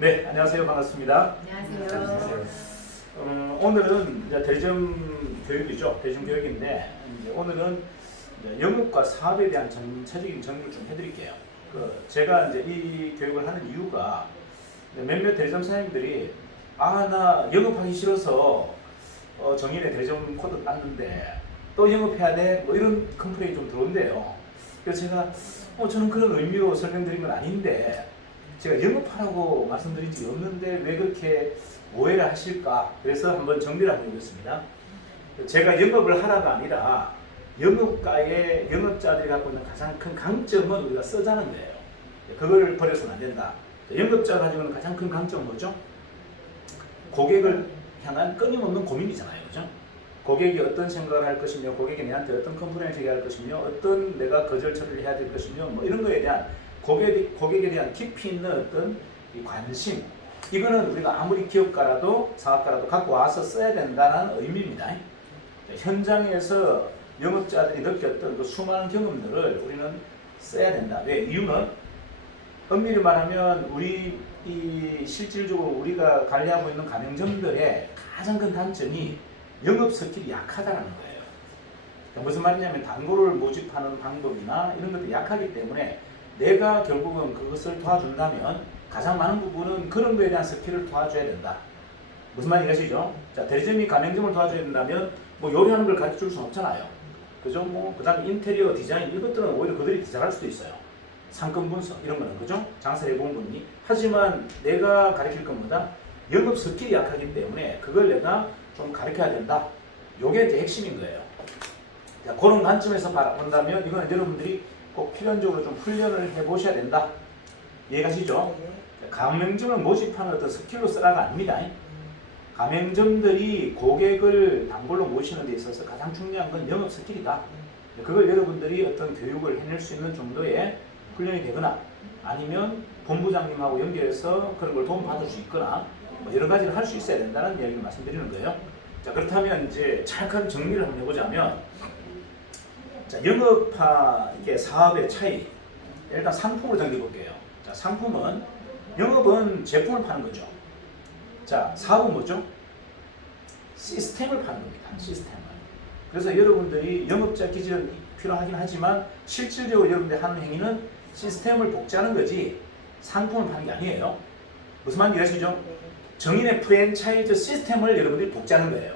네, 안녕하세요. 반갑습니다. 안녕하세요. 오늘은 이제 대리점 교육이죠. 대리점 교육인데 이제 오늘은 이제 영업과 사업에 대한 전체적인 정리를 좀 해드릴게요. 제가 이제 이 교육을 하는 이유가 몇몇 대리점 사장님들이 나 영업하기 싫어서 정일에 대리점 코드 땄는데 또 영업해야 돼? 뭐 이런 컴플레인이 좀 들어온대요. 그래서 제가 저는 그런 의미로 설명드린 건 아닌데 제가 영업하라고 말씀드린 적이 없는데 왜 그렇게 오해를 하실까? 그래서 한번 정리를 한번 해보겠습니다. 제가 영업을 하라가 아니라 영업가의 영업자들이 갖고 있는 가장 큰 강점은 우리가 쓰자는 거예요. 그걸 버려서는 안 된다. 영업자가 가지고 있는 가장 큰 강점은 뭐죠? 고객을 향한 끊임없는 고민이잖아요. 그죠? 고객이 어떤 생각을 할 것이며, 고객이 내한테 어떤 컴플레인을 제기할 것이며, 어떤 내가 거절 처리를 해야 될 것이며, 뭐 이런 거에 대한 고객에 대한 깊이 있는 어떤 이 관심, 이거는 우리가 아무리 기업가라도 사업가라도 갖고 와서 써야 된다는 의미입니다. 현장에서 영업자들이 느꼈던 그 수많은 경험들을 우리는 써야 된다. 왜? 이유는 엄밀히 말하면 실질적으로 우리가 관리하고 있는 가맹점들의 가장 큰 단점이 영업 스킬이 약하다는 거예요. 무슨 말이냐면 단골을 모집하는 방법이나 이런 것들이 약하기 때문에 내가 결국은 그것을 도와준다면 가장 많은 부분은 그런 거에 대한 스킬을 도와줘야 된다. 무슨 말인지 아시죠? 자, 대리점이 가맹점을 도와줘야 된다면 뭐 요리하는 걸 가르쳐 줄 수는 없잖아요. 그죠? 그 다음에 인테리어 디자인 이것들은 오히려 그들이 잘할 수도 있어요. 상권 분석 이런 거는 그죠? 장사를 해본 분이. 하지만 내가 가르칠 것보다 영업 스킬이 약하기 때문에 그걸 내가 좀 가르쳐야 된다. 요게 이제 핵심인 거예요. 자, 그런 관점에서 본다면 이건 여러분들이 꼭 필연적으로 좀 훈련을 해보셔야 된다. 이해가시죠? 가맹점을 모집하는 어떤 스킬로 쓰라가 아닙니다. 가맹점들이 고객을 단골로 모시는 데 있어서 가장 중요한 건 영업 스킬이다. 그걸 여러분들이 어떤 교육을 해낼 수 있는 정도의 훈련이 되거나 아니면 본부장님하고 연결해서 그런 걸 도움받을 수 있거나 뭐 여러 가지를 할 수 있어야 된다는 이야기를 말씀드리는 거예요. 자, 그렇다면 이제 차근히 정리를 한번 해보자면, 자, 영업과 이게 사업의 차이. 일단 상품으로 정리해 볼게요. 자, 상품은 영업은 제품을 파는 거죠. 자, 사업은 뭐죠? 시스템을 파는 겁니다. 시스템을. 그래서 여러분들이 영업자 기질은 필요하긴 하지만 실질적으로 여러분들이 하는 행위는 시스템을 복제하는 거지 상품을 파는 게 아니에요. 무슨 말인지 아시죠? 정인의 프랜차이즈 시스템을 여러분들이 복제하는 거예요.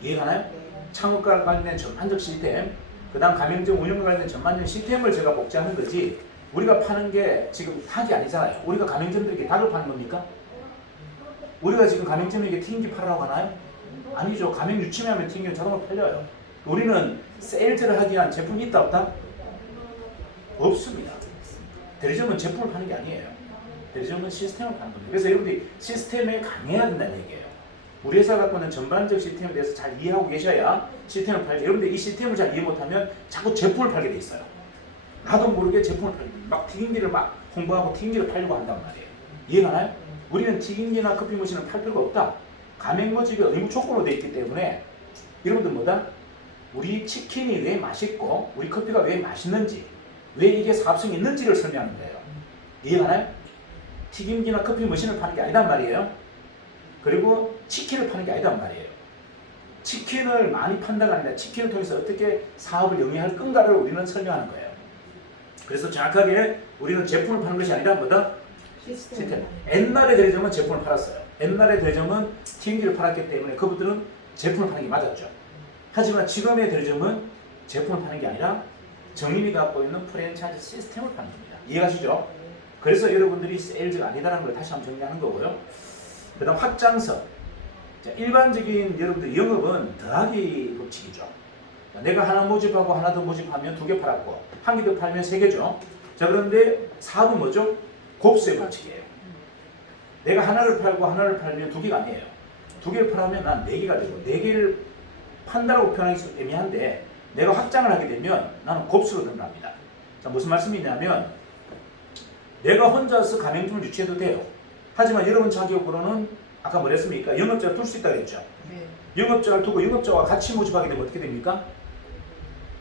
이해가나요? 창업과 관련된 전반적 시스템, 그 다음 가맹점 운영과 관련된 전반적 시스템을 제가 복제하는 거지 우리가 파는 게 지금 닭이 아니잖아요. 우리가 가맹점들에게 닭을 파는 겁니까? 우리가 지금 가맹점에게 튀김기 팔으라고 하나요? 아니죠. 가맹 유치하면 튀김기 자동으로 팔려요. 우리는 세일즈를 하기 위한 제품이 있다 없다? 없습니다. 대리점은 제품을 파는 게 아니에요. 대리점은 시스템을 파는 겁니다. 그래서 여러분들이 시스템에 강해야 된다는 얘기예요. 우리 회사가 갖고 있는 전반적 시스템에 대해서 잘 이해하고 계셔야 시스템을 팔죠. 여러분들 이 시스템을 잘 이해 못하면 자꾸 제품을 팔게 돼 있어요. 나도 모르게 제품을 팔게 돼. 막 튀김기를 막 홍보하고 튀김기를 팔려고 한단 말이에요. 이해가나요? 우리는 튀김기나 커피 머신을 팔 필요가 없다. 가맹 모집이 의무 조건으로 되어 있기 때문에 여러분들 뭐다? 우리 치킨이 왜 맛있고 우리 커피가 왜 맛있는지 왜 이게 사업성이 있는지를 설명하는 거예요. 이해가나요? 튀김기나 커피 머신을 파는 게 아니단 말이에요. 그리고 치킨을 파는 게 아니단 말이에요. 치킨을 많이 판다가 아니라 치킨을 통해서 어떻게 사업을 영위할 건가를 우리는 설명하는 거예요. 그래서 정확하게 우리는 제품을 파는 것이 아니라 뭐다? 시스템. 옛날에 대리점은 제품을 팔았어요. 옛날에 대리점은 튀김기를 팔았기 때문에 그분들은 제품을 파는 게 맞았죠. 하지만 지금의 대리점은 제품을 파는 게 아니라 정인이 갖고 있는 프랜차이즈 시스템을 파는 겁니다. 이해가시죠? 그래서 여러분들이 세일즈가 아니다라는 걸 다시 한번 정리하는 거고요. 그 다음 확장성. 자, 일반적인 여러분들 영업은 더하기 법칙이죠. 내가 하나 모집하고 하나 더 모집하면 2개 팔았고 한 개 더 팔면 3개죠. 자, 그런데 사업은 뭐죠? 곱수의 법칙이에요. 내가 하나를 팔고 하나를 팔면 2개가 아니에요. 2개를 팔면 난 4개가 되고 4개를 판다라고 표현하기 좀 애매한데 내가 확장을 하게 되면 나는 곱수로 늘어납니다. 자, 무슨 말씀이냐면 내가 혼자서 가맹점을 유치해도 돼요. 하지만 여러분 자격으로는 아까 뭐랬습니까? 영업자를 둘 수 있다고 했죠. 네. 영업자를 두고 영업자와 같이 모집하게 되면 어떻게 됩니까?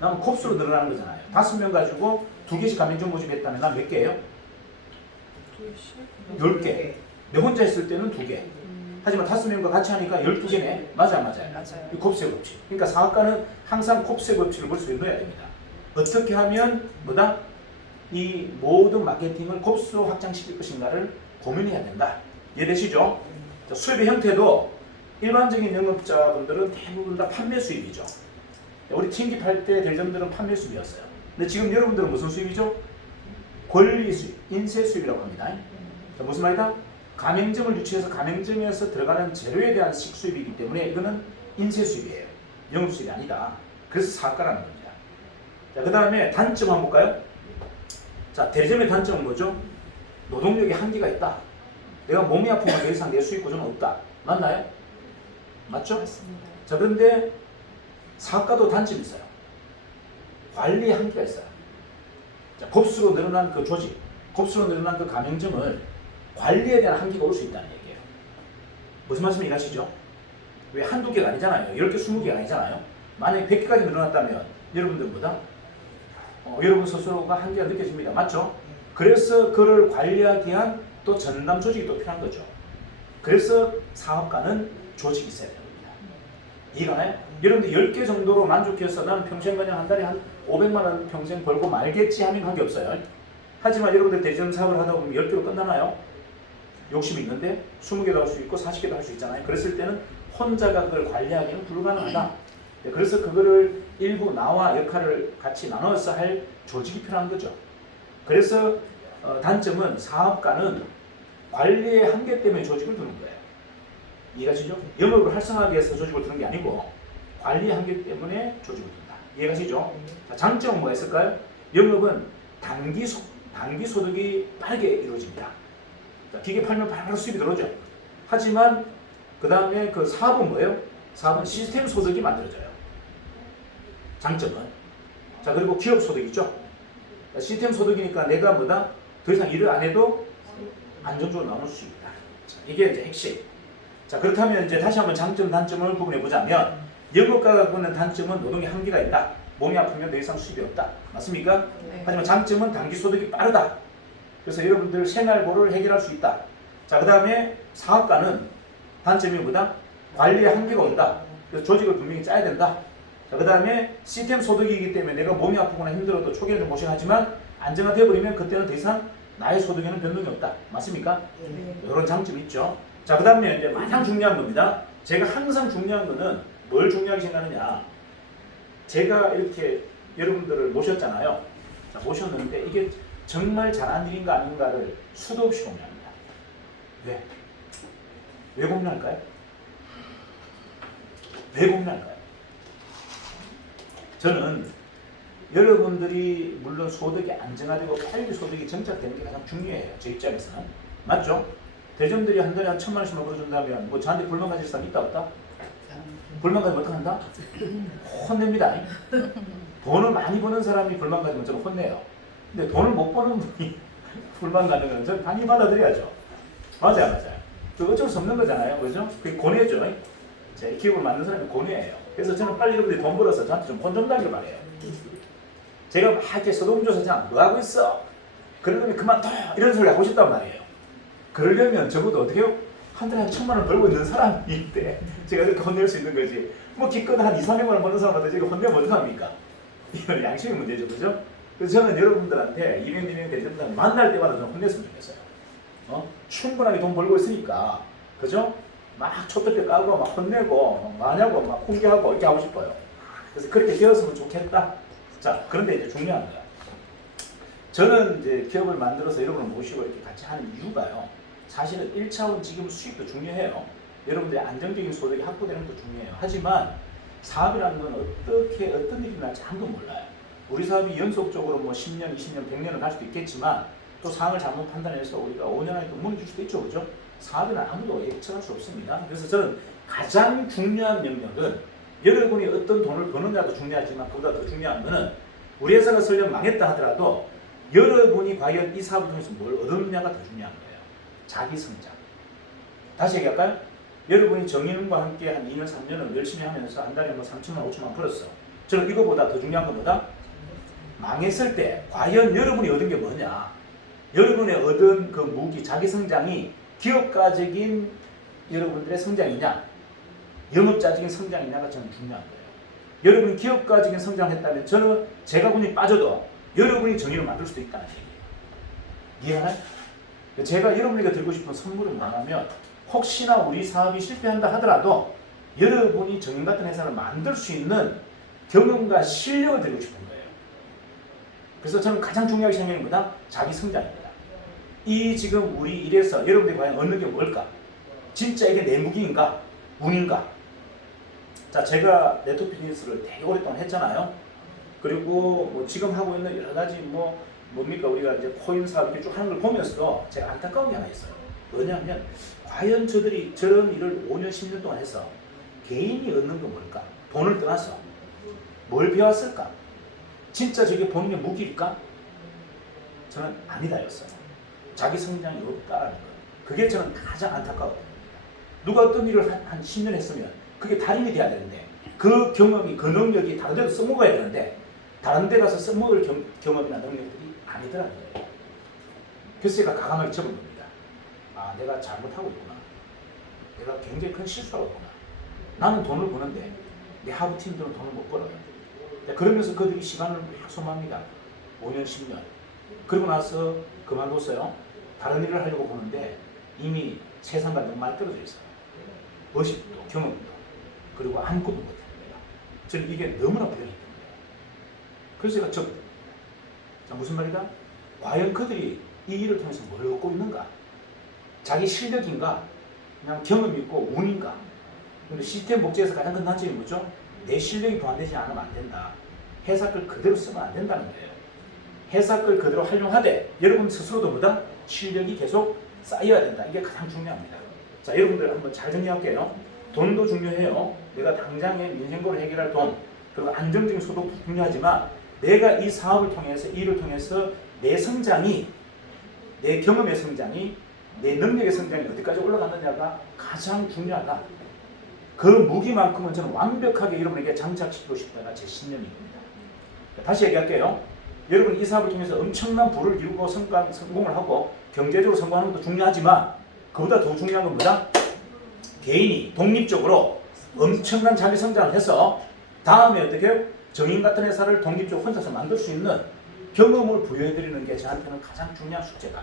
나는 곱수로 늘어나는 거잖아요. 5명 가지고 2개씩 가맹점 모집했다면 난 몇 개예요? 10개. 내 혼자 했을 때는 2개. 하지만 5명과 같이 하니까 12개네. 맞아요. 이 곱셈 법칙. 그러니까 사업가는 항상 곱셈 법칙을 머릿속에 넣어야 됩니다. 어떻게 하면 뭐다? 이 모든 마케팅을 곱수로 확장시킬 것인가를 고민해야 된다. 이해되시죠? 자, 수입의 형태도 일반적인 영업자분들은 대부분 다 판매 수입이죠. 우리 팀집할 때 대점들은 판매 수입이었어요. 근데 지금 여러분들은 무슨 수입이죠? 권리 수입, 인쇄 수입이라고 합니다. 자, 무슨 말이다? 가맹점을 유치해서 가맹점에서 들어가는 재료에 대한 식수입이기 때문에 이거는 인쇄 수입이에요. 영업 수입이 아니다. 그래서 사업가라는 겁니다. 자, 그 다음에 단점 한번 볼까요? 자, 대점의 단점은 뭐죠? 노동력이 한계가 있다. 내가 몸이 아프면 더 이상 내 수입 구조는 없다. 맞나요? 맞죠? 맞습니다. 자, 그런데 사업가도 단점이 있어요. 관리에 한계가 있어요. 자, 곱수로 늘어난 그 조직, 곱수로 늘어난 그 가맹점을 관리에 대한 한계가 올 수 있다는 얘기예요. 무슨 말씀을 이해하시죠? 왜 한두 개가 아니잖아요. 10개, 20개가 아니잖아요. 만약에 100개까지 늘어났다면 여러분들보다 여러분 스스로가 한계가 느껴집니다. 맞죠? 그래서 그를 관리하기 위한 또 전담 조직이 또 필요한 거죠. 그래서 사업가는 조직이 있어야 됩니다. 이해가 나요? 여러분들 10개 정도로 만족해서 나는 평생 그냥 한 달에 한 500만 원 평생 벌고 말겠지 하면 관계없어요. 하지만 여러분들 대전 사업을 하다 보면 10개로 끝나나요? 욕심이 있는데 20개도 할 수 있고 40개도 할 수 있잖아요. 그랬을 때는 혼자가 그걸 관리하기는 불가능하다. 그래서 그거를 일부 나와 역할을 같이 나눠서 할 조직이 필요한 거죠. 그래서 단점은 사업가는 관리의 한계 때문에 조직을 두는 거예요. 이해가시죠? 영업을 활성화하기 위해서 조직을 두는 게 아니고 관리의 한계 때문에 조직을 둔다. 이해가시죠? 자, 장점은 뭐가 있을까요? 영업은 단기 소득이 빠르게 이루어집니다. 자, 기계 팔면 바로 수입이 들어오죠. 하지만 그 다음에 그 사업은 뭐예요? 사업은 시스템 소득이 만들어져요. 장점은. 자, 그리고 기업 소득이죠. 시스템 소득이니까 내가 뭐다? 더 이상 일을 안 해도 안정적으로 나올 수 있다. 자, 이게 이제 핵심. 자, 그렇다면 이제 다시 한번 장점, 단점을 구분해 보자면 영업가가 갖고 있는 단점은 노동의 한계가 있다. 몸이 아프면 더 이상 수입이 없다. 맞습니까? 네. 하지만 장점은 단기 소득이 빠르다. 그래서 여러분들 생활고를 해결할 수 있다. 자, 그 다음에 사업가는 단점이 뭐다? 관리에 한계가 온다. 그래서 조직을 분명히 짜야 된다. 자, 그 다음에 시스템 소득이기 때문에 내가 몸이 아프거나 힘들어도 초기에는 좀 고생하지만 안정화되어 버리면 그때는 더 이상 나의 소득에는 변동이 없다. 맞습니까? 네. 이런 장점이 있죠. 자, 그 다음에 이제 가장 중요한 겁니다. 제가 항상 중요한 거는 뭘 중요하게 생각하느냐. 제가 이렇게 여러분들을 모셨잖아요. 자, 모셨는데 이게 정말 잘한 일인가 아닌가를 수도 없이 고민합니다. 왜? 왜 고민할까요? 왜 고민할까요? 저는 여러분들이 물론 소득이 안정화되고 빨리 소득이 정착되는 게 가장 중요해요. 제 입장에서는. 맞죠? 대점들이 한 달에 한 1,000만 원씩만 벌어준다면 뭐 저한테 불만 가질 사람 있다 없다? 불만 가지면 어떡한다? 혼냅니다. 돈을 많이 버는 사람이 불만 가지면 저는 혼내요. 근데 돈을 못 버는 분이 불만 가는 건 저는 당연히 받아들여야죠. 맞아요. 그 어쩔 수 없는 거잖아요. 그죠? 그게 고뇌죠. 제 기업을 만든 사람이 고뇌예요. 그래서 저는 빨리 여러분들이 돈 벌어서 저한테 좀 혼 좀 달길 바래요. 제가 막 이렇게 서동조사장 뭐 하고 있어? 그러더니 그만둬! 이런 소리 하고 싶단 말이에요. 그러려면 적어도 어떻게 해요? 한 달에 한 1,000만 원 벌고 있는 사람인데 제가 이렇게 혼낼 수 있는 거지. 뭐 기껏 한 2, 300만 원 버는 사람한테 제가 혼내면 어떡합니까? 이건 양심의 문제죠. 그죠? 그래서 저는 여러분들한테 200, 대전들 만날 때마다 좀 혼냈으면 좋겠어요. 충분하게 돈 벌고 있으니까. 그죠? 막 촛대뼈 까고 막 혼내고 막 마냐고 막 훈계하고 이렇게 하고 싶어요. 그래서 그렇게 되었으면 좋겠다. 자, 그런데 이제 중요한 거야. 저는 이제 기업을 만들어서 여러분을 모시고 이렇게 같이 하는 이유가요. 사실은 1차원 지금 수익도 중요해요. 여러분들의 안정적인 소득이 확보되는 것도 중요해요. 하지만 사업이라는 건 어떤 일이 날지 아무도 몰라요. 우리 사업이 연속적으로 뭐 10년, 20년, 100년을 갈 수도 있겠지만 또 상황을 잘못 판단해서 우리가 5년 안에 또 무너질 수도 있죠. 그죠? 사업은 아무도 예측할 수 없습니다. 그래서 저는 가장 중요한 영역은 여러분이 어떤 돈을 버느냐도 중요하지만 그보다 더 중요한 거는 우리 회사가 설령 망했다 하더라도 여러분이 과연 이 사업을 통해서 뭘 얻느냐가 더 중요한 거예요. 자기 성장. 다시 얘기할까요? 여러분이 정인과 함께 한 2년, 3년을 열심히 하면서 한 달에 뭐 3천만, 5천만 벌었어. 저는 이거보다 더 중요한 것보다 망했을 때 과연 여러분이 얻은 게 뭐냐? 여러분의 얻은 그 무기, 자기 성장이 기업가적인 여러분들의 성장이냐, 영업자적인 성장이냐가 저는 중요한 거예요. 여러분 기업가적인 성장했다면 저는 제가 군이 빠져도 여러분이 정의를 만들 수도 있다는 얘기예요. 이해하나요? 제가 여러분에게 드리고 싶은 선물은 뭐냐면 혹시나 우리 사업이 실패한다 하더라도 여러분이 정인 같은 회사를 만들 수 있는 경험과 실력을 드리고 싶은 거예요. 그래서 저는 가장 중요하게 생각하는 거다 자기 성장입니다. 이 지금 우리 일에서 여러분들이 과연 얻는 게 뭘까? 진짜 이게 내 무기인가? 운인가? 자, 제가 네트워크 비즈니스를 되게 오랫동안 했잖아요. 그리고 뭐 지금 하고 있는 여러 가지 뭡니까 우리가 이제 코인 사업 이렇게 쭉 하는 걸 보면서 제가 안타까운 게 하나 있어요. 뭐냐면 과연 저들이 저런 일을 5년, 10년 동안 해서 개인이 얻는 건 뭘까? 돈을 떠나서 뭘 배웠을까? 진짜 저게 본인의 무기일까? 저는 아니다였어요. 자기 성장이 없다라는 거. 그게 저는 가장 안타까웠던 겁니다. 누가 어떤 일을 한 10년 했으면 그게 달인이 돼야 되는데 그 경험이, 그 능력이 다른 데도 써먹어야 되는데 다른 데 가서 써먹을 경험이나 능력들이 아니더라는 거예요. 그래서 제가 가감하게 접은 겁니다. 아, 내가 잘못하고 있구나. 내가 굉장히 큰 실수하고 있구나. 나는 돈을 버는데 내 하부 팀들은 돈을 못 벌어요. 그러면서 그들이 시간을 막 소모합니다. 5년, 10년. 그러고 나서 그만뒀어요. 다른 일을 하려고 보는데 이미 세상과 너무 많이 떨어져 있어요. 머신도 경험도 그리고 아무것도 못합니다. 저는 이게 너무나 불행했던 거예요. 그래서 제가 자, 무슨 말이다? 과연 그들이 이 일을 통해서 뭘 얻고 있는가? 자기 실력인가? 그냥 경험이 있고 운인가? 근데 시스템 복제에서 가장 큰 단점이 뭐죠? 내 실력이 보완되지 않으면 안 된다. 회사 걸 그대로 쓰면 안 된다는 거예요. 회사 걸 그대로 활용하되 여러분 스스로도 보다 실력이 계속 쌓여야 된다. 이게 가장 중요합니다. 자, 여러분들 한번 잘 정리할게요. 돈도 중요해요. 내가 당장의 민생고를 해결할 돈, 그리고 안정적인 소득도 중요하지만 내가 이 사업을 통해서, 이 일을 통해서 내 성장이, 내 경험의 성장이, 내 능력의 성장이 어디까지 올라갔느냐가 가장 중요하다. 그 무기만큼은 저는 완벽하게 여러분에게 장착시키고 싶다가 제 신념입니다. 다시 얘기할게요. 여러분 이 사업을 통해서 엄청난 부를 이루고 성공을 하고 경제적으로 성공하는 것도 중요하지만 그보다 더 중요한 건 뭐다? 개인이 독립적으로 엄청난 자기 성장을 해서 다음에 어떻게 정인 같은 회사를 독립적으로 혼자서 만들 수 있는 경험을 부여해드리는 게 저한테는 가장 중요한 숙제다.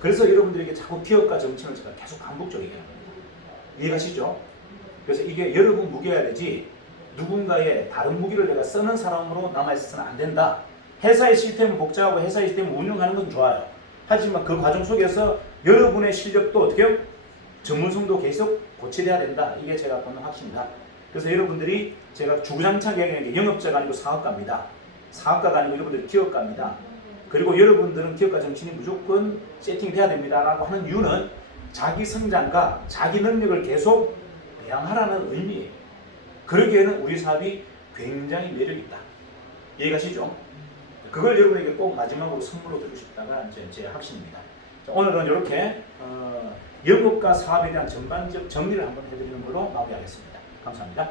그래서 여러분들에게 자꾸 기업가 정치를 제가 계속 반복적으로 얘기하는 겁니다. 이해가시죠? 그래서 이게 여러분 무기여야 되지 누군가의 다른 무기를 내가 쓰는 사람으로 남아있어서는 안 된다. 회사의 시스템은 복잡하고 회사의 시스템을 운영하는 건 좋아요. 하지만 그 과정 속에서 여러분의 실력도 어떻게 전문성도 계속 고치돼야 된다. 이게 제가 보는 확신이다. 그래서 여러분들이 제가 주구장창 얘기하는 게 영업자가 아니고 사업가입니다. 사업가가 아니고 여러분들이 기업가입니다. 그리고 여러분들은 기업가 정신이 무조건 세팅돼야 됩니다. 라고 하는 이유는 자기 성장과 자기 능력을 계속 배양하라는 의미예요. 그러기에는 우리 사업이 굉장히 매력있다. 이해가시죠? 그걸 여러분에게 꼭 마지막으로 선물로 드리고 싶다가 제 확신입니다. 자, 오늘은 이렇게 영업과 사업에 대한 전반적 정리를 한번 해드리는 걸로 마무리하겠습니다. 감사합니다.